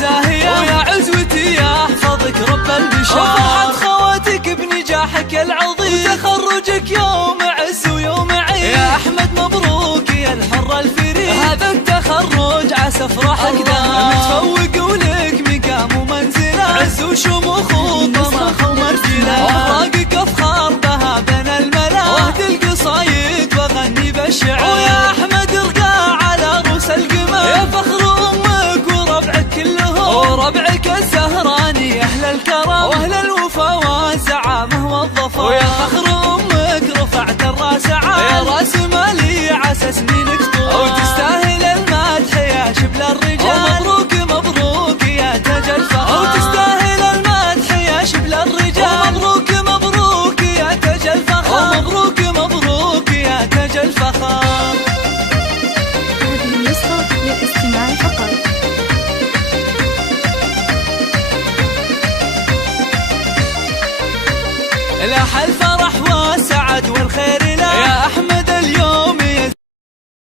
زاهية، ويا عزوتي يحفظك رب البشار، وفرحة خواتك بنجاحك العظيم، وتخرجك يوم عز ويوم عيد. يا أحمد مبروك يا الحر الفريد، هذا التخرج عسى فرحك دام، متفوق ولك مقام ومنزلة، عز وشموخ وطمخ ومرجلة، أوراقك أفخار بها بين الملا، واهدي القصايد وغني بالشعر. ويا أحمد ارقى على روس القمر، يا فخر أمك وربعك كلهم، وربعك الزهراني أهل الكرم وأهل الوفا والزعامة والظفر. ويا فخر أمك رفعت الراس عال، يا راس مالي عسى سنينك طول، وتستاهل المدح يا شبل الرجال، ومبروك مبروك يا تاج الفخر، وتستاهل المدح يا شبل الرجال، ومبروك مبروك يا تاج الفخر، ومبروك مبروك يا تاج الفخر. هذه النسخة للاستماع فقط. لاح الفرح وسعد